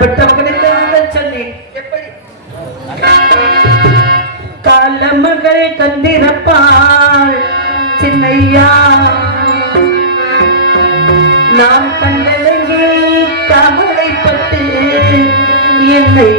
நான் பெற்ற மகனுக்காக சொன்னேன். எப்படி காலமகள் கண்டிருப்பாள் சின்னையா, நான் கண்டலங்கே கவலைப்பட்டு என்னை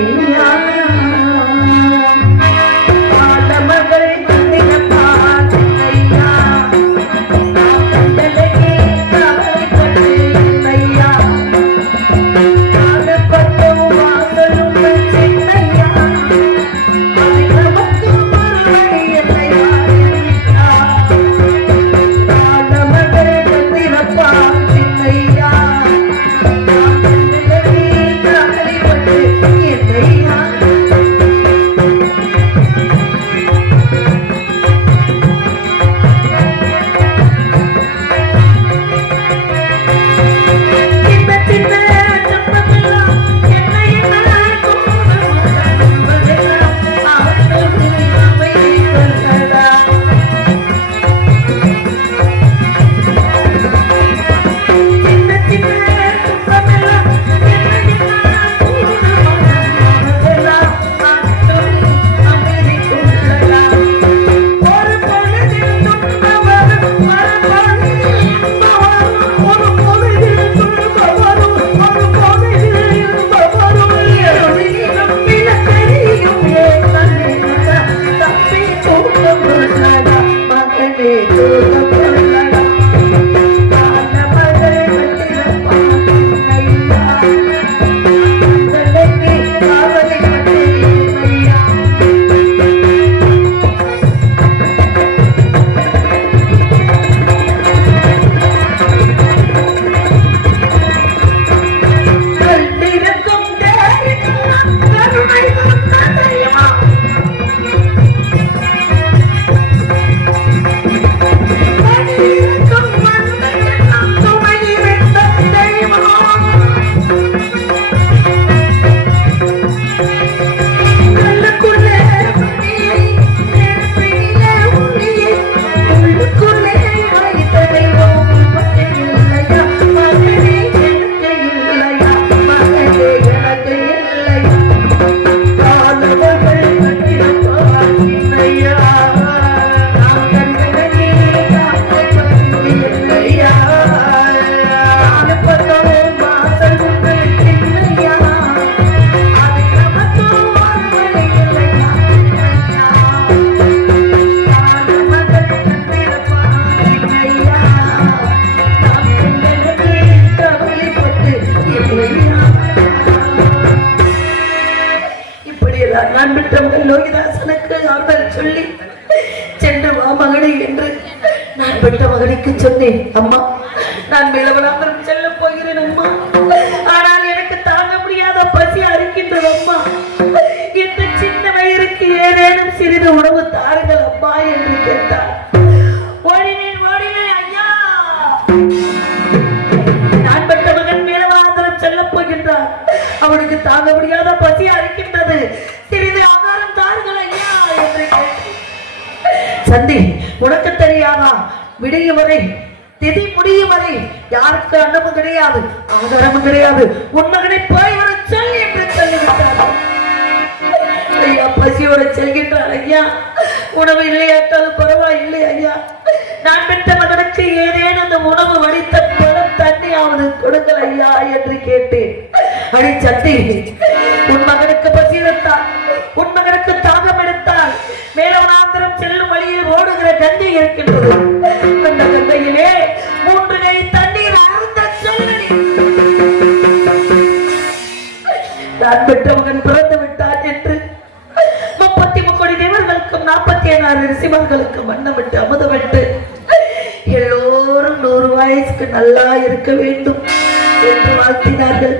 சொன்னேன். அம்மா, நான் மேலவளாம்பரம் செல்ல போகிறேன் அம்மா. ஆனால் எனக்கு தாங்க முடியாத பசி அறுக்கின்றது அம்மா. இந்த சின்ன வயிறுக்கு ஏதேனும் சிறிது உணவு தாருங்கள் அம்மா என்று கேட்டார். ஓடினேன் ஓடினேன் ஐயா. நான் பெற்ற மகன் மேலவளாம்பரம் செல்ல போகின்றார். அவனுக்கு தாங்க முடியாத பசி அறுக்கின்றது, சிறிது ஆகாரம் தாருங்கள் ஐயா என்று கேட்டேன். சந்தி, உனக்கு தெரியாதா? விடிய வரை திதி முடியும் வரை யாருக்கு அன்னமும் கிடையாது, ஆதாரமும் கிடையாது. உன் மகனை போய் வர சொல் என்று சொல்லிவிட்டார். ஐயா, பசியோட செல்கின்றார் ஐயா. உணவு இல்லையாட்டாலும் பரவாயில்லை ஐயா. நான் பெற்ற மகனுக்கு ஏதேனும் அந்த உணவு வடித்த பழம் தண்ணியாவது கொடுங்கள் ஐயா என்று கேட்டேன். அடி சத்தி, உன் மகனுக்கு பசி எடுத்தால், உன் மகனுக்கு தாகம் எடுத்தால் மேலவனாந்திரம் செல்லும் வழியில் ஓடுகிற கங்கை இருக்கின்றது. அந்த கங்கையிலே 3 கை தண்ணீர் அருந்த சொல்லி. நான் பெற்ற மகன் பிறந்து விட்டான் என்று 33 கோடி தேவர்களுக்கும் 47 ரிஷிமார்களுக்கும் வண்ணமிட்டு அமுதமிட்டு எல்லோரும் 100 வயசுக்கு நல்லா இருக்க வேண்டும் என்று வாழ்த்தினார்கள்.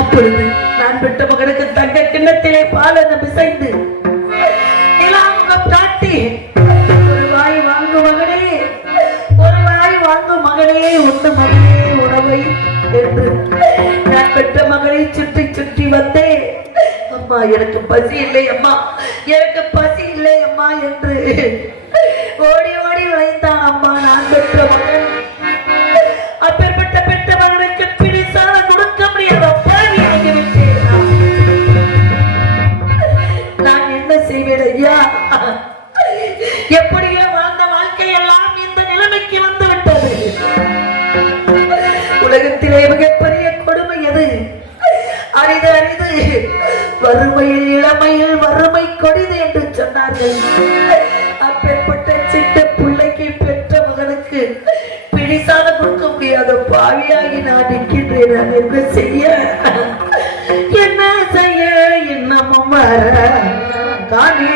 அப்பொழுது நான் பெற்ற மகனுக்கு தங்க கிண்ணத்திலே பாலன பிசைந்து நிலாமுகம் காட்டி, ஒரு வாய் வாங்கும் மகனே, ஒரு வாய் வாங்கும் மகனே, உண்டு மகனே உணவை என்று நான் பெற்ற மகனை சுற்றி சுற்றி வந்தேன். அம்மா, எனக்கு பசி இல்லை அம்மா, எனக்கு பசி இல்லை அம்மா என்று ஓடி ஓடி உழைத்தான் அம்மா. நான் பெற்ற மகன் அப்பேற்பட்ட பெற்ற மகனுக்கு பிடிசால கொடுக்க முடியாத பாவி அடைந்துவிட்டேன். என்பது அரிது அரிது. வறுமையில் இளமையில் வறுமை கொடிது என்று சொன்னார்கள். அப்பேற்பட்ட சின்ன பிள்ளைக்கு பெற்ற மகனுக்கு பிடிசாத கொடுக்க முடியாத பாவியாகி நான் நிற்கின்றேன். நான் என்ன செய்ய இன்னமும் வர காணே.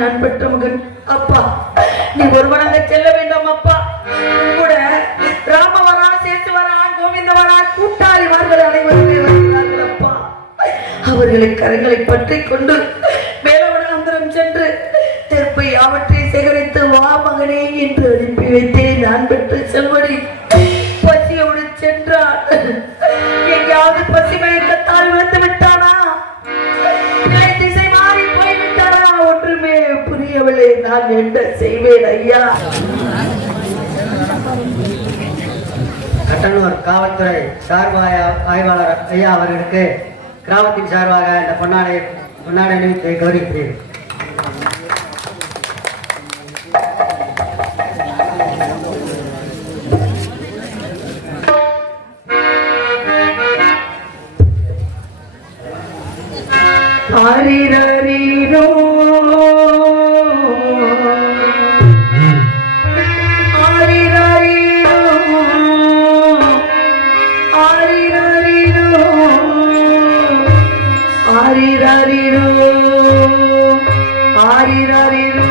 நான் பெற்ற மகன். அப்பா, நீ ஒருவனாக செல்ல வேண்டும். அப்பா கூட ராமவரா, சேசுவரா, கோவிந்தவரா கூட்டாளிமார்கள் அனைவருமே வருகிறார்கள். அப்பா, அவர்களை கரங்களை பற்றி கொண்டு மேலவனாந்திரம் சென்று தெற்பை அவற்றை சேகரித்து வா மகனே என்று அனுப்பி வைத்தேன். நான் பெற்ற செல்வடி பசியோடு சென்றான். எங்கேயாவது பசி மயக்கத்தால் விழுந்து விட்டானா, திசை மாறி போய்விட்டானா, ஒன்றுமே புரியவில்லை. நான் என்ன செய்வேன் ஐயா? கட்டணூர் காவல்துறை சார்பு ஆய்வாளர் ஐயா அவர்களுக்கு கிராமத்தின் சார்பாக இந்த பொன்னாடை அணிவித்து கௌரவிக்கிறேன். ஆரிரரீரோ ஆரிரரீரோ ஆரிரரீரோ ஆரிரரீரோ ஆரிரரீரோ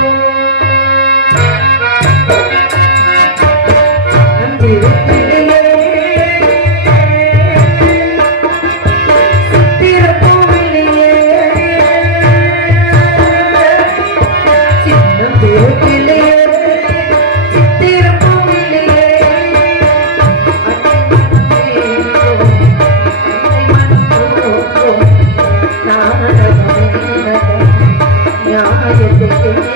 நியாயத்தை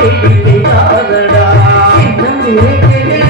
வேடிக்கை காதடா சின்னம் இருக்கிறே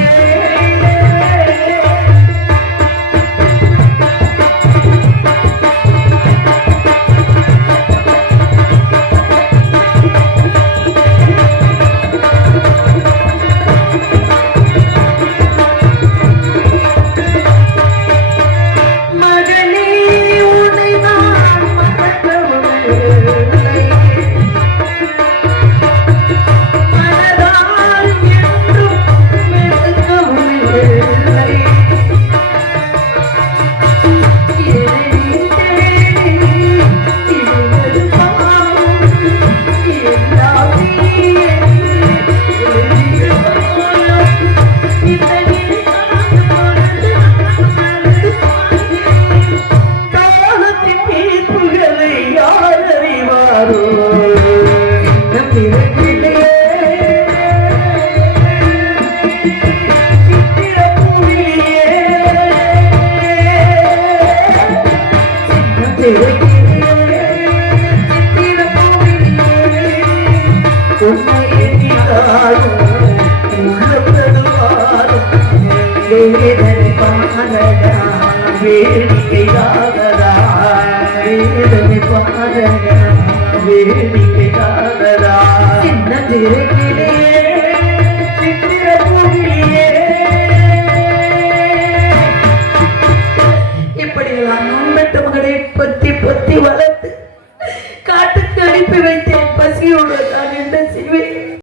வேடிக்கை காதடா வேதனை பாதடா வேடிக்கை காதடா சின்ன திரைக்கிலே சித்திர பூவிலே இப்படியெல்லாம் நம்பட்ட மகனை பொத்தி பொத்தி வளர்த்து காட்டுக்கு அனுப்பி வைத்தேன் பசியோடு நான் என்ன